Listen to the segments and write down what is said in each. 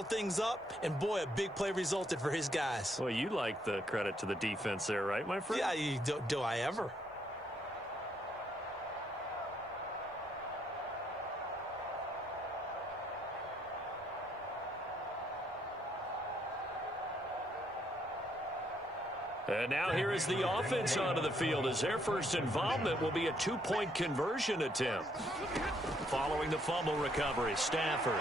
dialed things up, and boy, a big play resulted for his guys. Well, you like the credit to the defense there, right, my friend? Yeah, do I ever? And now here is the offense onto the field as their first involvement will be a two-point conversion attempt. Following the fumble recovery, Stafford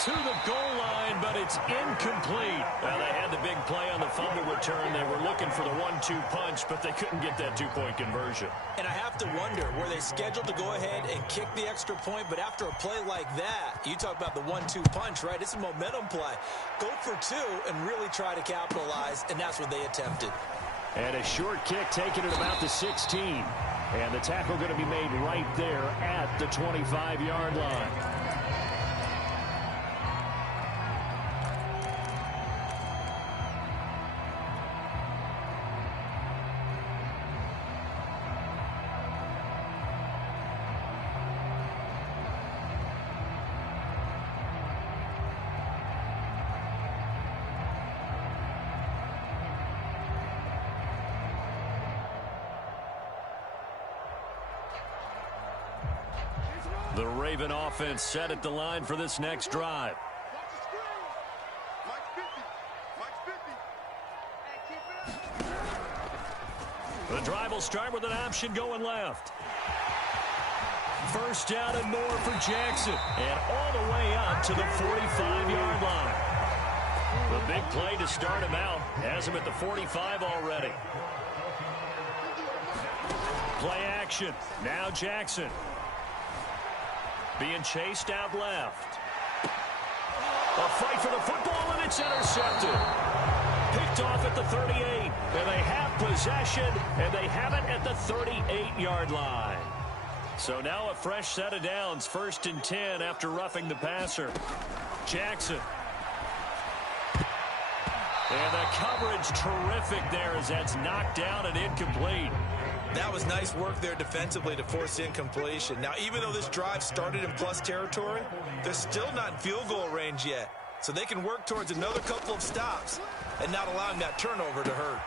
to the goal line, but it's incomplete. Well, they had the big play on the fumble return. They were looking for the 1-2 punch, but they couldn't get that two-point conversion. And I have to wonder, were they scheduled to go ahead and kick the extra point? But after a play like that, you talk about the 1-2 punch, right? It's a momentum play. Go for two and really try to capitalize, and that's what they attempted. And a short kick taken at about the 16. And the tackle going to be made right there at the 25-yard line. The Raven offense set at the line for this next drive. The drive will start with an option going left. First down and more for Jackson. And all the way up to the 45-yard line. The big play to start him out. Has him at the 45 already. Play action. Now Jackson. Being chased out left. A fight for the football, and it's intercepted. Picked off at the 38. And they have possession, and they have it at the 38-yard line. So now a fresh set of downs. 1st and 10 after roughing the passer. Jackson. And the coverage terrific there as that's knocked down and incomplete. That was nice work there defensively to force incompletion. Now, even though this drive started in plus territory, they're still not in field goal range yet. So they can work towards another couple of stops and not allowing that turnover to hurt.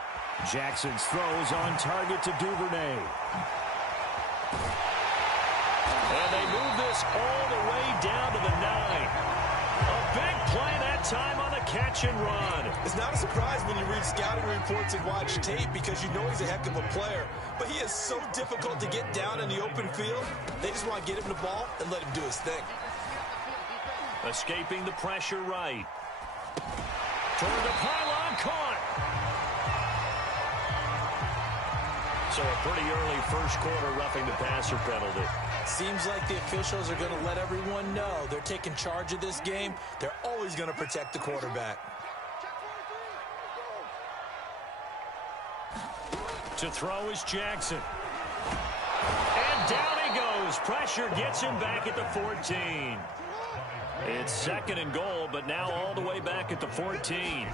Jackson's throws on target to Duvernay. And they move this all the way down to the 9. A big play that time on the catch and run. It's not a surprise when you read scouting reports and watch tape because you know he's a heck of a player. But he is so difficult to get down in the open field. They just want to get him the ball and let him do his thing. Escaping the pressure right. Toward the pylon, caught. So a pretty early first quarter roughing the passer penalty. Seems like the officials are going to let everyone know they're taking charge of this game. They're always going to protect the quarterback. To throw is Jackson. And down he goes. Pressure gets him back at the 14. It's 2nd and goal, but now all the way back at the 14.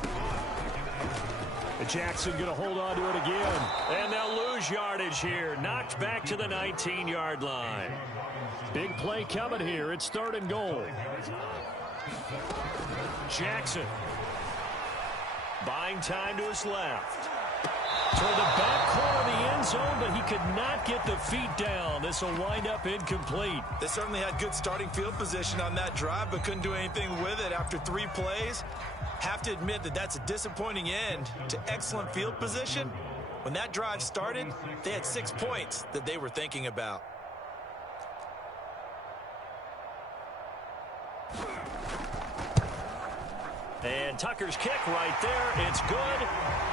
Jackson going to hold on to it again. And they'll lose yardage here. Knocked back to the 19-yard line. Big play coming here. It's 3rd and goal. Jackson. Buying time to his left. Toward the back corner of the end zone, but he could not get the feet down. This will wind up incomplete. They certainly had good starting field position on that drive, but couldn't do anything with it after 3 plays. Have to admit that that's a disappointing end to excellent field position. When that drive started, they had 6 points that they were thinking about. And Tucker's kick right there. It's good.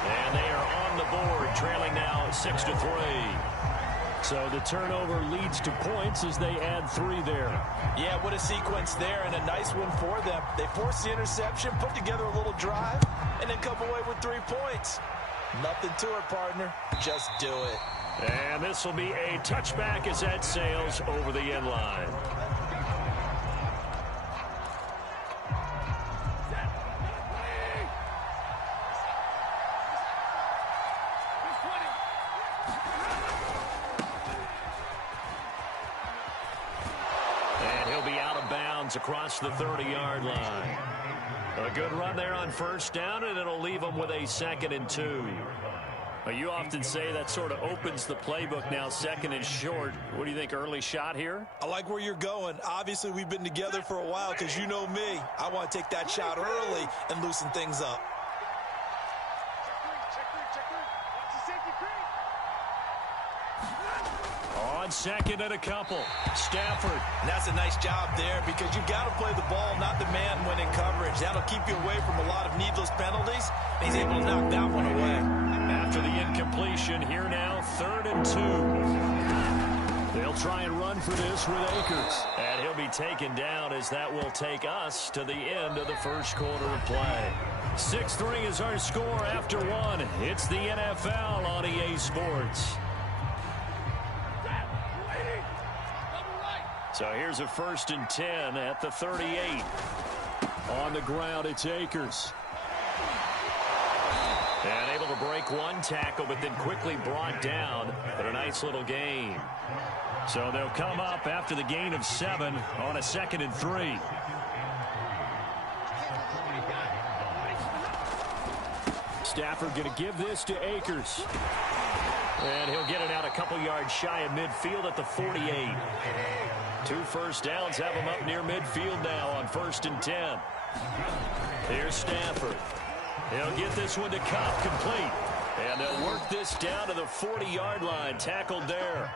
And they are on the board, trailing now 6-3. So the turnover leads to points as they add 3 there. Yeah, what a sequence there, and a nice one for them. They forced the interception, put together a little drive, and then come away with 3 points. Nothing to it, partner. Just do it. And this will be a touchback as that sails over the end line. Across the 30-yard line. A good run there on first down, and it'll leave them with a 2nd and 2. Well, you often say that sort of opens the playbook now, 2nd and short. What do you think, early shot here? I like where you're going. Obviously, we've been together for a while because you know me. I want to take that shot early and loosen things up. On 2nd and a couple, Stafford. And that's a nice job there because you've got to play the ball, not the man when in coverage. That'll keep you away from a lot of needless penalties. And he's able to knock that one away. After the incompletion, here now, 3rd and 2. They'll try and run for this with Akers. And he'll be taken down as that will take us to the end of the first quarter of play. 6-3 is our score after 1. It's the NFL on EA Sports. So here's a 1st and 10 at the 38. On the ground, it's Akers. And able to break one tackle, but then quickly brought down. But a nice little gain. So they'll come up after the gain of 7 on a 2nd and 3. Stafford going to give this to Akers. And he'll get it out a couple yards shy of midfield at the 48. 2 first downs have him up near midfield now on 1st and 10. Here's Stafford. He'll get this one to Cup, complete. And they'll work this down to the 40-yard line, tackled there.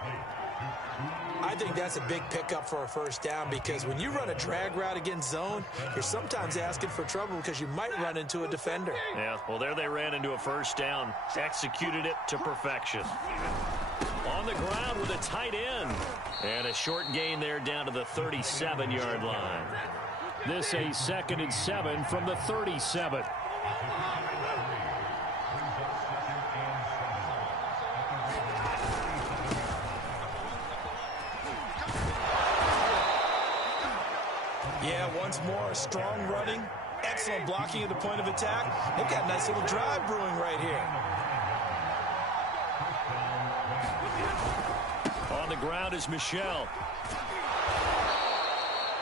I think that's a big pickup for a first down because when you run a drag route against zone, you're sometimes asking for trouble because you might run into a defender. Yeah, well, there they ran into a first down, executed it to perfection. On the ground with a tight end. And a short gain there down to the 37-yard line. This a 2nd and 7 from the 37. Yeah, once more, strong running, excellent blocking at the point of attack. They've got a nice little drive brewing right here. On the ground is Michel.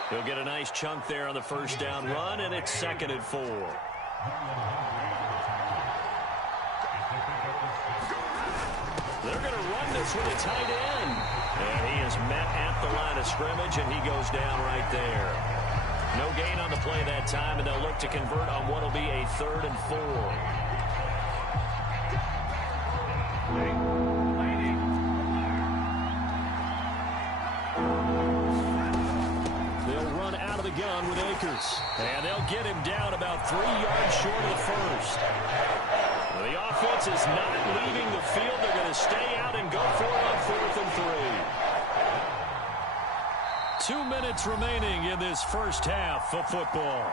He'll get a nice chunk there on the first down run, and it's 2nd and 4. They're going to run this with a tight end. And he is met at the line of scrimmage, and he goes down right there. No gain on the play that time, and they'll look to convert on what will be a 3rd and 4. They'll run out of the gun with Akers. And they'll get him down about 3 yards short of the first. The offense is not leaving the field. They're going to stay out and go for it on 4th and 3. 2 minutes remaining in this first half of football.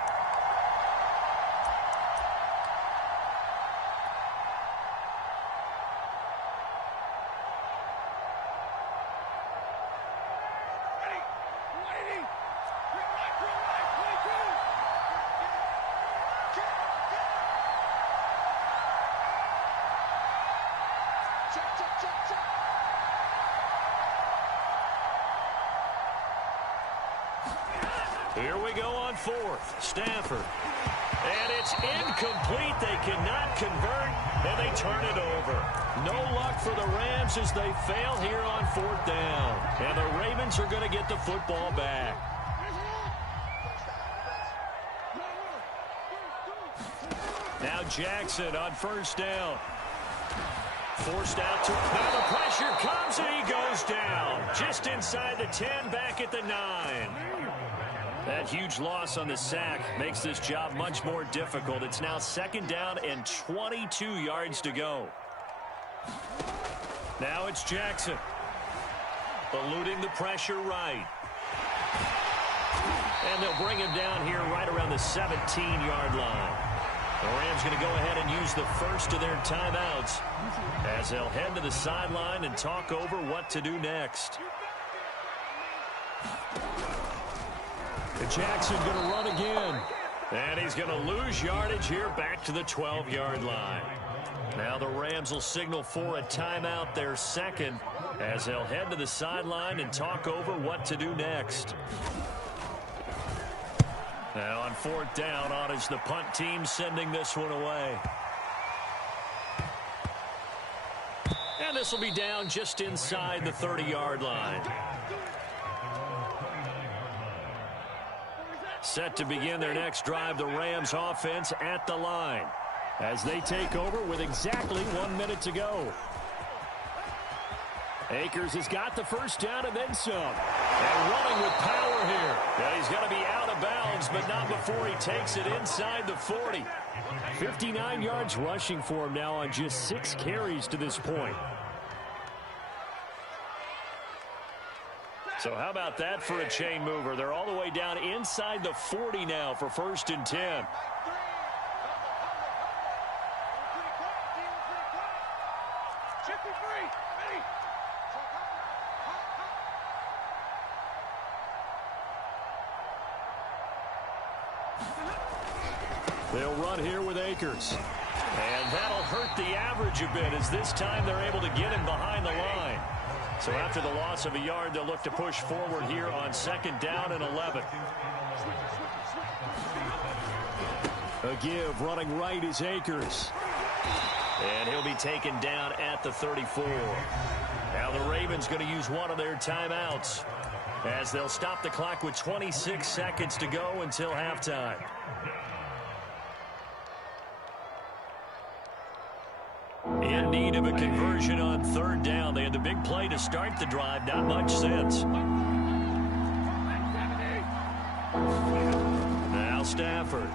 Here we go on 4th. Stafford. And it's incomplete. They cannot convert, and they turn it over. No luck for the Rams as they fail here on 4th down. And the Ravens are going to get the football back. Now Jackson on first down. Forced out to him. Now the pressure comes, and he goes down. Just inside the 10, back at the 9. That huge loss on the sack makes this job much more difficult. It's now 2nd down and 22 yards to go. Now it's Jackson. Eluding the pressure right. And they'll bring him down here right around the 17-yard line. The Rams going to go ahead and use the first of their timeouts as they'll head to the sideline and talk over what to do next. Jackson going to run again. And he's going to lose yardage here back to the 12-yard line. Now the Rams will signal for a timeout, their second, as they'll head to the sideline and talk over what to do next. Now on fourth down, on is the punt team sending this one away. And this will be down just inside the 30-yard line. Set to begin their next drive, the Rams offense at the line as they take over with exactly 1 minute to go. Akers has got the first down and then some. And running with power here. Yeah, he's got to be out of bounds, but not before he takes it inside the 40. 59 yards rushing for him now on just 6 carries to this point. So how about that for a chain mover? They're all the way down inside the 40 now for 1st and 10. They'll run here with Akers. And that'll hurt the average a bit as this time they're able to get him behind the line. So after the loss of a yard, they'll look to push forward here on 2nd down and 11. A give running right is Akers. And he'll be taken down at the 34. Now the Ravens going to use one of their timeouts as they'll stop the clock with 26 seconds to go until halftime. In need of a conversion on 3rd down. They had the big play to start the drive. Not much sense. Now Stafford.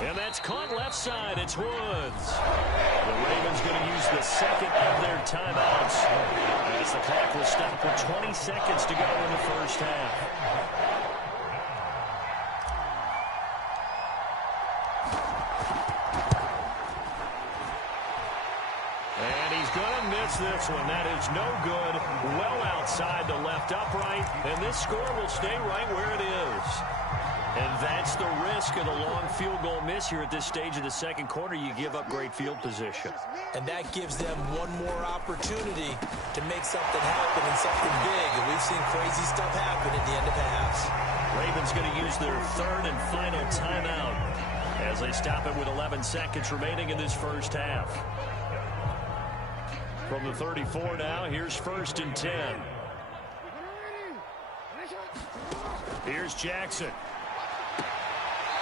And that's caught left side. It's Woods. The Ravens going to use the second of their timeouts as the clock will stop with 20 seconds to go in the first half. This one, that is no good, well outside the left upright, and this score will stay right where it is. And that's the risk of the long field goal miss here at this stage of the second quarter. You give up great field position. And that gives them one more opportunity to make something happen and something big. And we've seen crazy stuff happen at the end of halves. Ravens going to use their 3rd and final timeout as they stop it with 11 seconds remaining in this first half. From the 34 now, here's 1st and 10. Here's Jackson.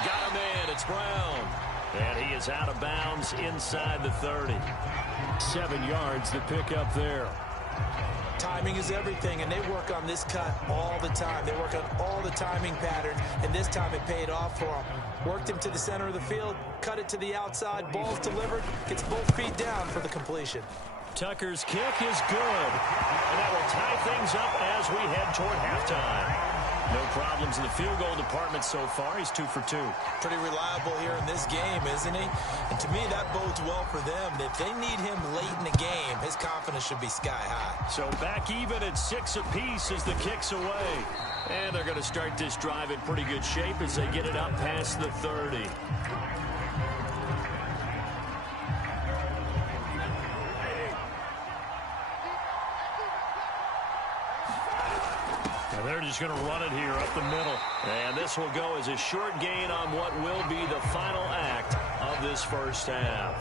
Got him in. It's Brown. And he is out of bounds inside the 30. 7 yards to pick up there. Timing is everything, and they work on this cut all the time. They work on all the timing patterns, and this time it paid off for them. Worked him to the center of the field, cut it to the outside, ball's delivered, gets both feet down for the completion. Tucker's kick is good, and that will tie things up as we head toward halftime. No problems in the field goal department so far. He's 2 for 2. Pretty reliable here in this game, isn't he? And to me, that bodes well for them. If they need him late in the game, his confidence should be sky high. So back even at 6 apiece as the kick's away. And they're going to start this drive in pretty good shape as they get it up past the 30. They're just going to run it here up the middle. And this will go as a short gain on what will be the final act of this first half.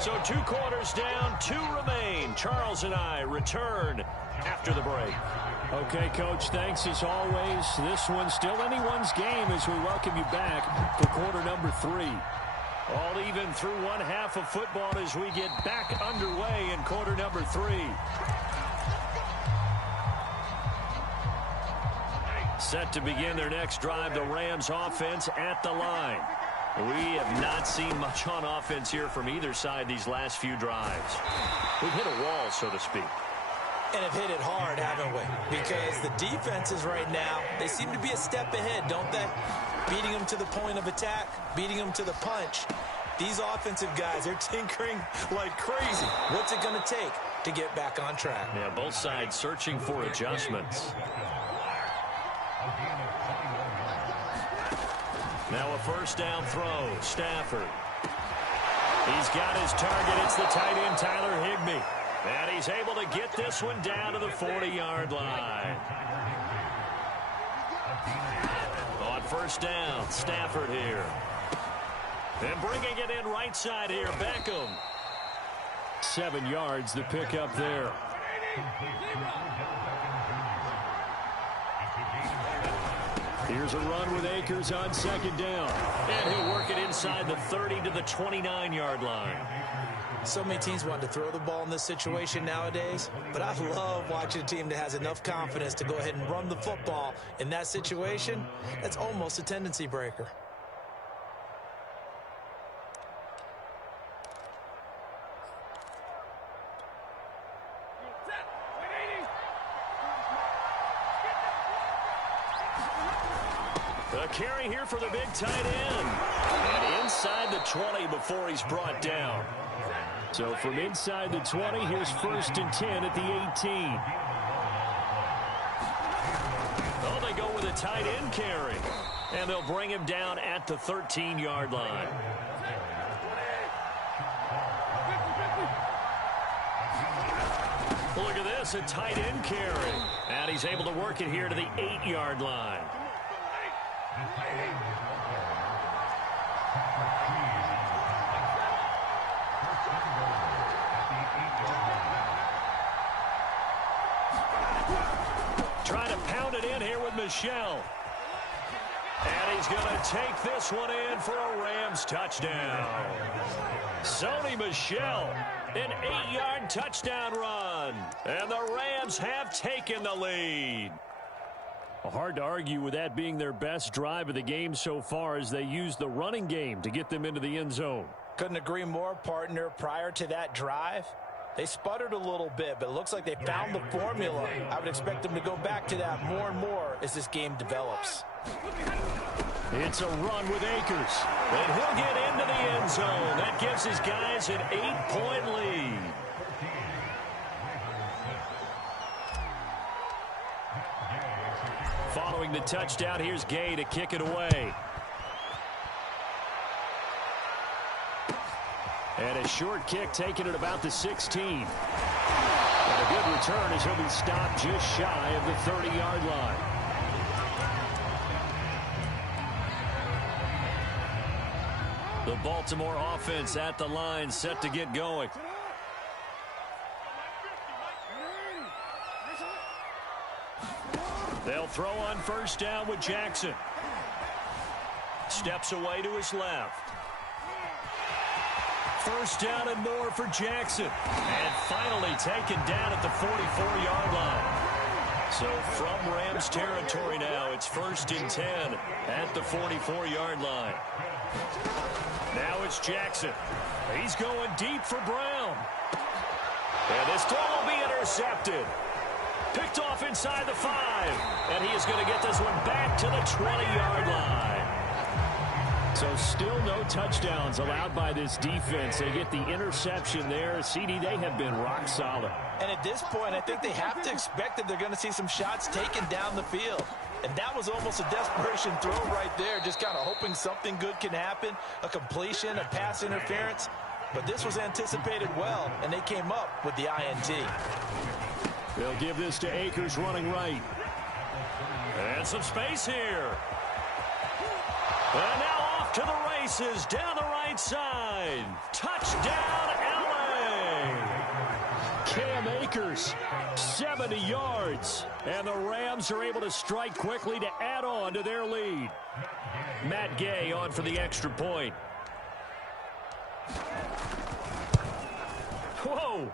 So 2 quarters down, 2 remain. Charles and I return after the break. Okay, Coach, thanks as always. This one's still anyone's game as we welcome you back for quarter number 3. All even through one half of football as we get back underway in quarter number 3. Set to begin their next drive, the Rams offense at the line. We have not seen much on offense here from either side these last few drives. We've hit a wall, so to speak. And have hit it hard, haven't we? Because the defenses right now, they seem to be a step ahead, don't they? Beating them to the point of attack, beating them to the punch. These offensive guys, they're tinkering like crazy. What's it going to take to get back on track? Yeah, both sides searching for adjustments. Now a first down throw. Stafford. He's got his target. It's the tight end, Tyler Higbee. And he's able to get this one down to the 40-yard line. first down. Stafford here. And bringing it in right side here, Beckham. 7 yards, the pickup there. Here's a run with Akers on second down. And he'll work it inside the 30 to the 29-yard line. So many teams want to throw the ball in this situation nowadays, but I love watching a team that has enough confidence to go ahead and run the football in that situation. That's almost a tendency breaker. A carry here for the big tight end. And inside the 20 before he's brought down. So from inside the 20, here's 1st and 10 at the 18. Oh, they go with a tight end carry. And they'll bring him down at the 13-yard line. Look at this, a tight end carry. And he's able to work it here to the 8-yard line. Trying to pound it in here with Michel. And he's going to take this one in for a Rams touchdown. Sony Michel, an 8-yard touchdown run. And the Rams have taken the lead. Hard to argue with that being their best drive of the game so far as they use the running game to get them into the end zone. Couldn't agree more, partner. Prior to that drive, they sputtered a little bit, but it looks like they found the formula. I would expect them to go back to that more and more as this game develops. It's a run with Akers. And he'll get into the end zone. That gives his guys an 8-point lead. Following the touchdown, here's Gay to kick it away. And a short kick taken at about the 16. And a good return as he'll be stopped just shy of the 30-yard line. The Baltimore offense at the line, set to get going. They'll throw on first down with Jackson. Steps away to his left. First down and more for Jackson. And finally taken down at the 44-yard line. So from Rams territory now, it's 1st and 10 at the 44-yard line. Now it's Jackson. He's going deep for Brown. And this throw will be intercepted. Picked off inside the 5. And he is going to get this one back to the 20-yard line. So still no touchdowns allowed by this defense. They get the interception there. CD, they have been rock solid. And at this point, I think they have to expect that they're going to see some shots taken down the field. And that was almost a desperation throw right there, just kind of hoping something good can happen, a completion, a pass interference. But this was anticipated well, and they came up with the INT. They'll give this to Akers running right. And some space here. And now off to the races down the right side. Touchdown, LA! Cam Akers, 70 yards. And the Rams are able to strike quickly to add on to their lead. Matt Gay on for the extra point. Whoa!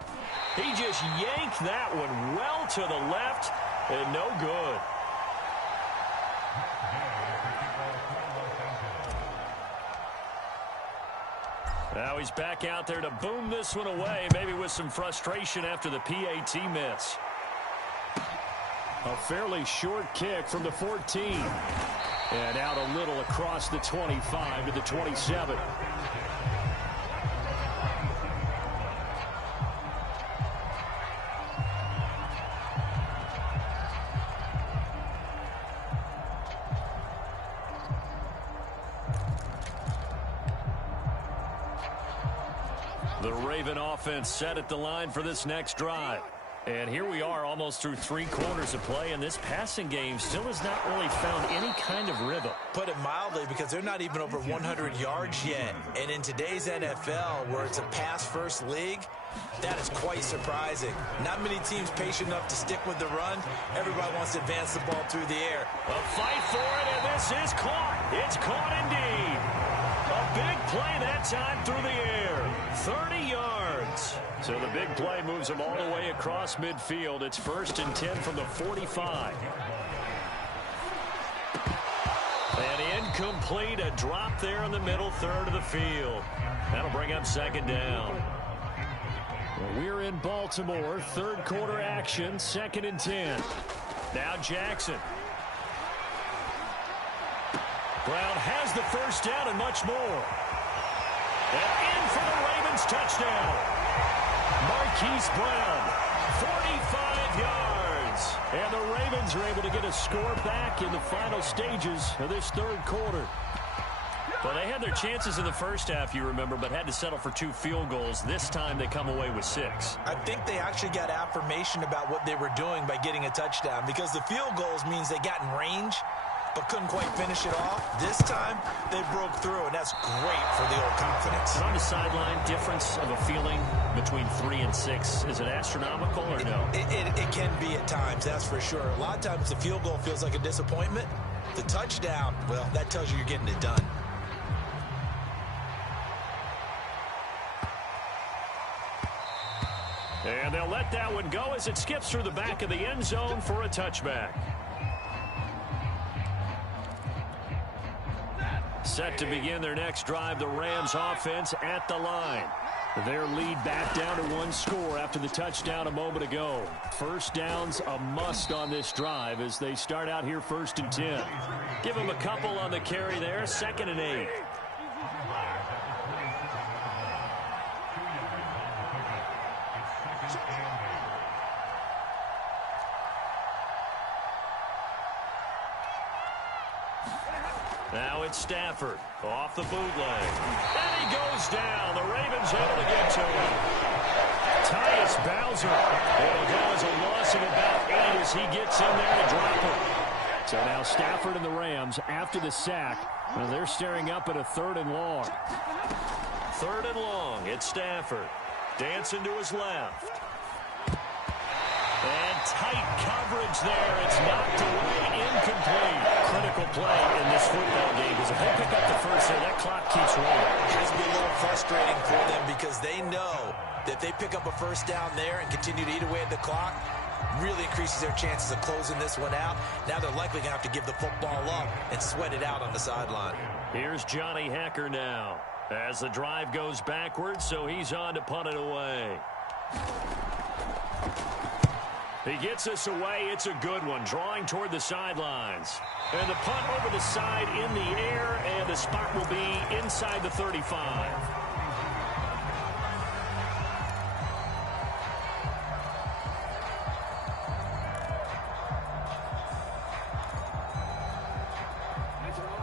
He just yanked that one well to the left and no good. Now he's back out there to boom this one away, maybe with some frustration after the PAT miss. A fairly short kick from the 14. And out a little across the 25 to the 27. The Raven offense set at the line for this next drive. And here we are almost through 3 quarters of play, and this passing game still has not really found any kind of rhythm. Put it mildly, because they're not even over 100 yards yet. And in today's NFL, where it's a pass-first league, that is quite surprising. Not many teams patient enough to stick with the run. Everybody wants to advance the ball through the air. A fight for it, and this is caught. It's caught indeed. A big play that time through the air. 30 yards. So the big play moves them all the way across midfield. It's 1st and 10 from the 45. And incomplete, a drop there in the middle third of the field. That'll bring up 2nd down. Well, we're in Baltimore, 3rd quarter action, 2nd and 10. Now Jackson. Brown has the 1st down and much more. And in for the Ravens touchdown. Marquise Brown, 45 yards. And the Ravens are able to get a score back in the final stages of this 3rd quarter. Well, they had their chances in the first half, you remember, but had to settle for 2 field goals. This time they come away with 6. I think they actually got affirmation about what they were doing by getting a touchdown, because the field goals means they got in range but couldn't quite finish it off. This time, they broke through, and that's great for the old confidence. And on the sideline, difference of a feeling between 3 and 6, is it astronomical or no? It can be at times, that's for sure. A lot of times the field goal feels like a disappointment. The touchdown, well, that tells you you're getting it done. And they'll let that one go as it skips through the back of the end zone for a touchback. Set to begin their next drive, the Rams offense at the line. Their lead back down to 1 score after the touchdown a moment ago. 1st down's a must on this drive as they start out here 1st and 10. Give them a couple on the carry there, 2nd and 8. Now it's Stafford off the bootleg. And he goes down. The Ravens able to get to him. Tyus Bowser. It'll go as a loss of about 8 as he gets in there to drop him. So now Stafford and the Rams, after the sack, well, they're staring up at a 3rd and long. 3rd and long. It's Stafford. Dancing to his left. And tight coverage there. It's knocked away, incomplete. Critical play in this football game because if they pick up the 1st there, that clock keeps rolling. It has to be a little frustrating for them because they know that if they pick up a 1st down there and continue to eat away at the clock, really increases their chances of closing this one out. Now they're likely going to have to give the football up and sweat it out on the sideline. Here's Johnny Hecker now as the drive goes backwards, so he's on to punt it away. He gets us away. It's a good one, drawing toward the sidelines. And the punt over the side in the air, and the spot will be inside the 35.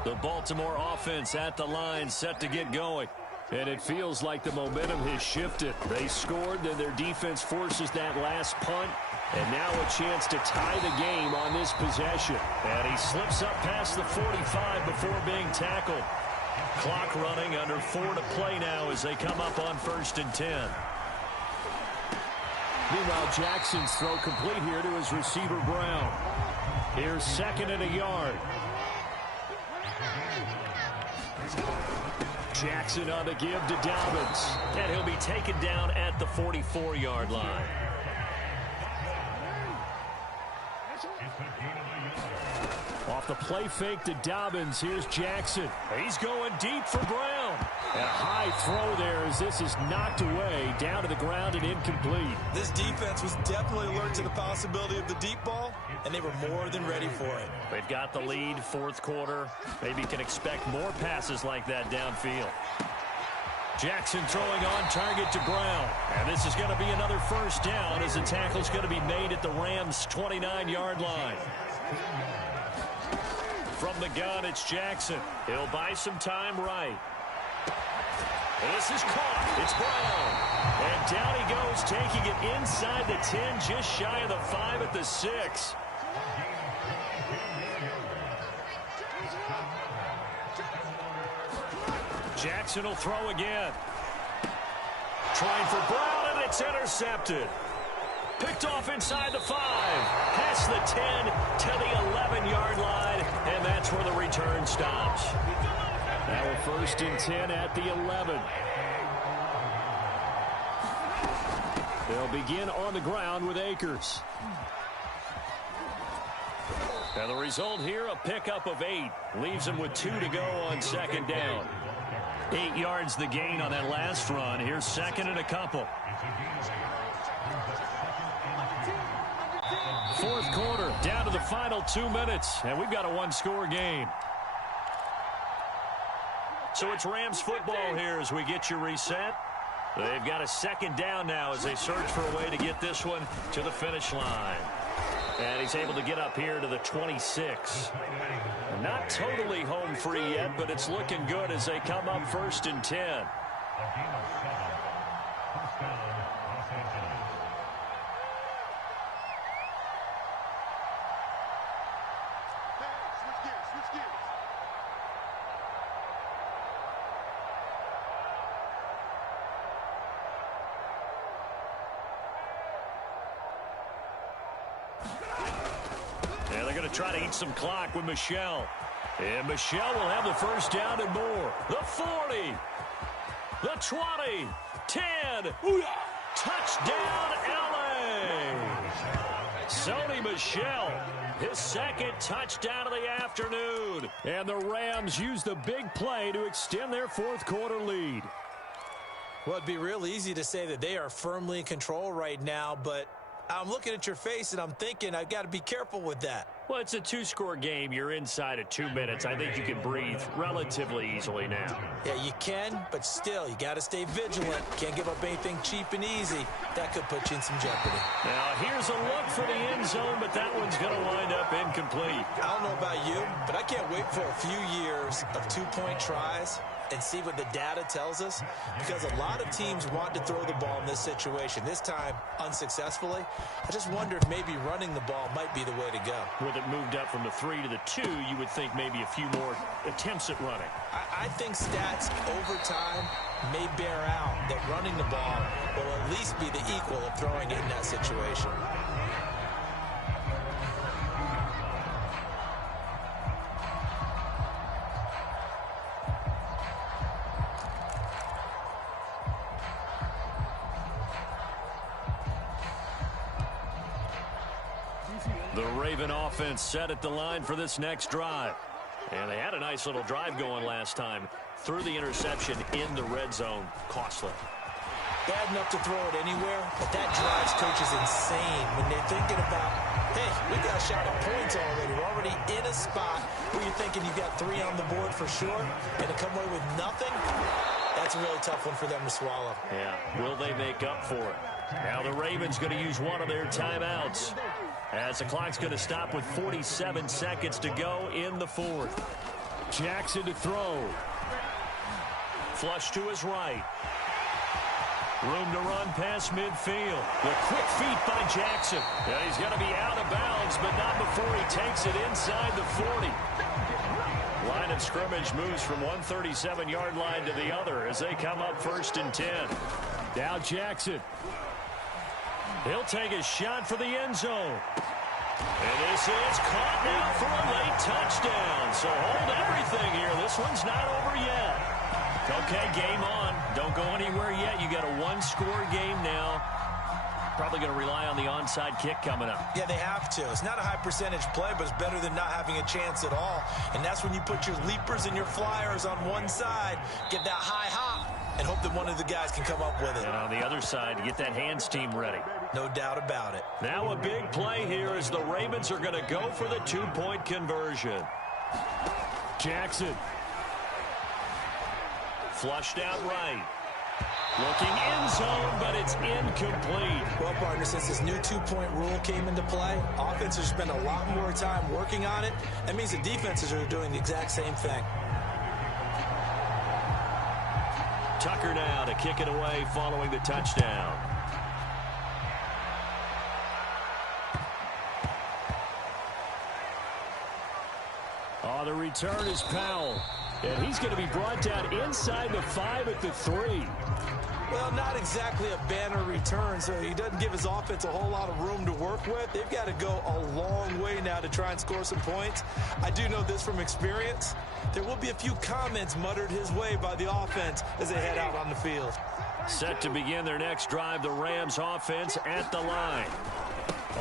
The Baltimore offense at the line, set to get going. And it feels like the momentum has shifted. They scored, then their defense forces that last punt. And now a chance to tie the game on this possession. And he slips up past the 45 before being tackled. Clock running, under 4 to play now as they come up on 1st and 10. Meanwhile, Jackson's throw complete here to his receiver, Brown. Here's 2nd and a yard. Jackson on the give to Dobbins. And he'll be taken down at the 44-yard line. Off the play fake to Dobbins. Here's Jackson. He's going deep for Brown. And a high throw there as this is knocked away, down to the ground and incomplete. This defense was definitely alert to the possibility of the deep ball, and they were more than ready for it. They've got the lead, 4th quarter. Maybe can expect more passes like that downfield. Jackson throwing on target to Brown. And this is going to be another 1st down as the tackle's going to be made at the Rams' 29-yard line. From the gun, it's Jackson. He'll buy some time right. This is caught. It's Brown. And down he goes, taking it inside the 10, just shy of the 5 at the 6. Jackson will throw again. Trying for Brown, and it's intercepted. Picked off inside the 5. Past the 10 to the 11-yard line, and that's where the return stops. Now we're 1st and 10 at the 11. They'll begin on the ground with Akers. And the result here, a pickup of 8. Leaves him with 2 to go on 2nd down. 8 yards the gain on that last run. Here's 2nd and a couple. 4th quarter, down to the final 2 minutes, and we've got a 1-score game. So it's Rams football here as we get you reset. They've got a 2nd down now as they search for a way to get this one to the finish line. And he's able to get up here to the 26. Not totally home free yet, but it's looking good as they come up 1st and 10. Try to eat some clock with Michelle. And Michelle will have the 1st down and more. The 40. The 20. 10. Touchdown, LA. Sony Michel, his 2nd touchdown of the afternoon. And the Rams use the big play to extend their 4th quarter lead. Well, it'd be real easy to say that they are firmly in control right now, but I'm looking at your face and I'm thinking I've got to be careful with that. Well, it's a 2-score game. You're inside of 2 minutes. I think you can breathe relatively easily now. Yeah, you can, but still, you got to stay vigilant. Can't give up anything cheap and easy. That could put you in some jeopardy. Now, here's a look for the end zone, but that one's going to wind up incomplete. I don't know about you, but I can't wait for a few years of 2-point tries and see what the data tells us, because a lot of teams want to throw the ball in this situation. This time, unsuccessfully. I just wonder if maybe running the ball might be the way to go. With it moved up from the 3 to the 2, you would think maybe a few more attempts at running. I think stats over time may bear out that running the ball will at least be the equal of throwing it in that situation. The Raven offense set at the line for this next drive. And they had a nice little drive going last time. Threw the interception in the red zone. Costly. Bad enough to throw it anywhere, but that drives coaches insane when they're thinking about, hey, we got a shot at points already. We're already in a spot where you're thinking you've got 3 on the board for sure, and to come away with nothing, that's a really tough one for them to swallow. Yeah, will they make up for it? Now the Ravens going to use one of their timeouts, as the clock's going to stop with 47 seconds to go in the 4th. Jackson to throw. Flush to his right. Room to run past midfield. The quick feet by Jackson. And he's going to be out of bounds, but not before he takes it inside the 40. Line of scrimmage moves from one 37-yard line to the other as they come up 1st and 10. Now Jackson. He'll take a shot for the end zone. And this is caught now for a late touchdown. So hold everything here. This one's not over yet. Okay, game on. Don't go anywhere yet. You got a 1-score game now. Probably going to rely on the onside kick coming up. Yeah, they have to. It's not a high percentage play, but it's better than not having a chance at all. And that's when you put your leapers and your flyers on one side, get that high hop, and hope that one of the guys can come up with it. And on the other side, get that hands team ready. No doubt about it. Now a big play here as the Ravens are going to go for the 2-point conversion. Jackson. Flushed out right. Looking end zone, but it's incomplete. Well, partner, since this new 2-point rule came into play, offenses spend a lot more time working on it. That means the defenses are doing the exact same thing. Tucker now to kick it away following the touchdown. The return is Powell. And he's going to be brought down inside the 5 at the 3. Well, not exactly a banner return, so he doesn't give his offense a whole lot of room to work with. They've got to go a long way now to try and score some points. I do know this from experience. There will be a few comments muttered his way by the offense as they head out on the field. Set to begin their next drive, the Rams offense at the line.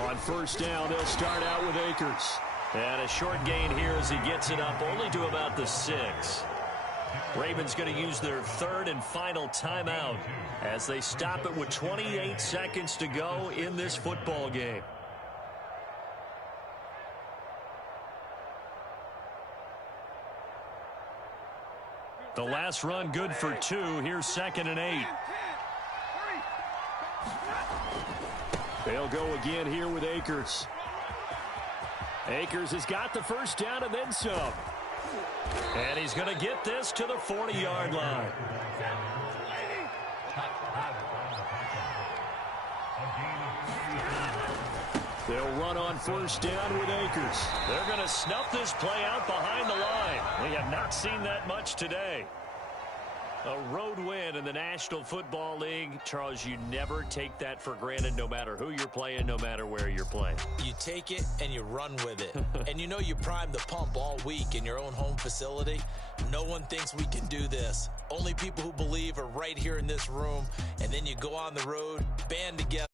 On first down, they'll start out with Akers. And a short gain here as he gets it up only to about the 6. Ravens going to use their third and final timeout as they stop it with 28 seconds to go in this football game. The last run good for 2. Here's 2nd and 8. They'll go again here with Akers. Akers has got the first down and then some. And he's going to get this to the 40-yard line. They'll run on first down with Akers. They're going to snuff this play out behind the line. We have not seen that much today. A road win in the National Football League. Charles, you never take that for granted, no matter who you're playing, no matter where you're playing. You take it and you run with it. And you know you primed the pump all week in your own home facility. No one thinks we can do this. Only people who believe are right here in this room. And then you go on the road, band together.